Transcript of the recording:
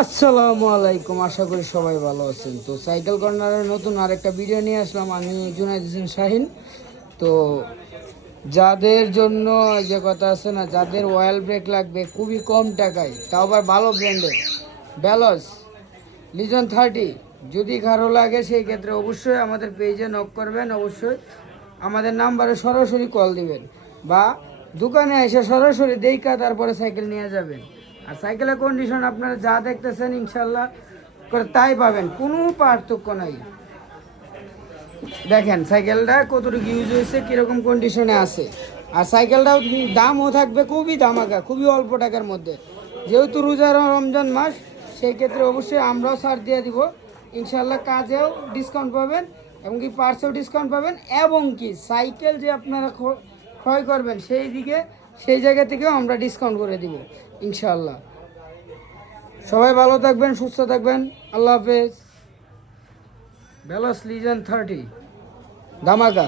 আসসালামু আলাইকুম, আশা করি সবাই ভালো আছেন। তো সাইকেল কর্নারের নতুন আরেকটা ভিডিও নিয়ে আসলাম। আমি জুনাইদ হোসেন শাহিন। তো যাদের জন্য যে কথা আছে না, যাদের অয়েল ব্রেক লাগবে খুবই কম টাকায়, তাও আবার ভালো ব্র্যান্ডের, ব্যালস লিজন 30, যদি কারো লাগে সেই ক্ষেত্রে অবশ্যই আমাদের পেজে নক করবেন। অবশ্যই আমাদের নাম্বারে সরাসরি কল দিবেন বা দোকানে এসে সরাসরি দেখা তারপরে সাইকেল নিয়ে যাবেন। আর সাইকেলের কন্ডিশন আপনারা যা দেখতেছেন ইনশাল্লাহ করে তাই পাবেন, কোনো পার্থক্য নাই। দেখেন সাইকেলটা কতটুকু ইউজ হয়েছে, কীরকম কন্ডিশনে আছে। আর সাইকেলটাও দামও থাকবে খুবই দামাকা, খুবই অল্প টাকার মধ্যে। যেহেতু রোজা রমজান মাস, সেই ক্ষেত্রে অবশ্যই আমরাও ছাড় দিয়ে দিব ইনশাল্লাহ। কাজেও ডিসকাউন্ট পাবেন এবং কি পার্সেও ডিসকাউন্ট পাবেন, এবং কি সাইকেল যে আপনারা ক্রয় করবেন সেই জায়গা থেকেও আমরা ডিসকাউন্ট করে দিব ইনশাল্লাহ। সবাই ভালো থাকবেন, সুস্থ থাকবেন, আল্লাহ হাফেজ। ভেলোস লিজেন্ড 30 ধামাকা।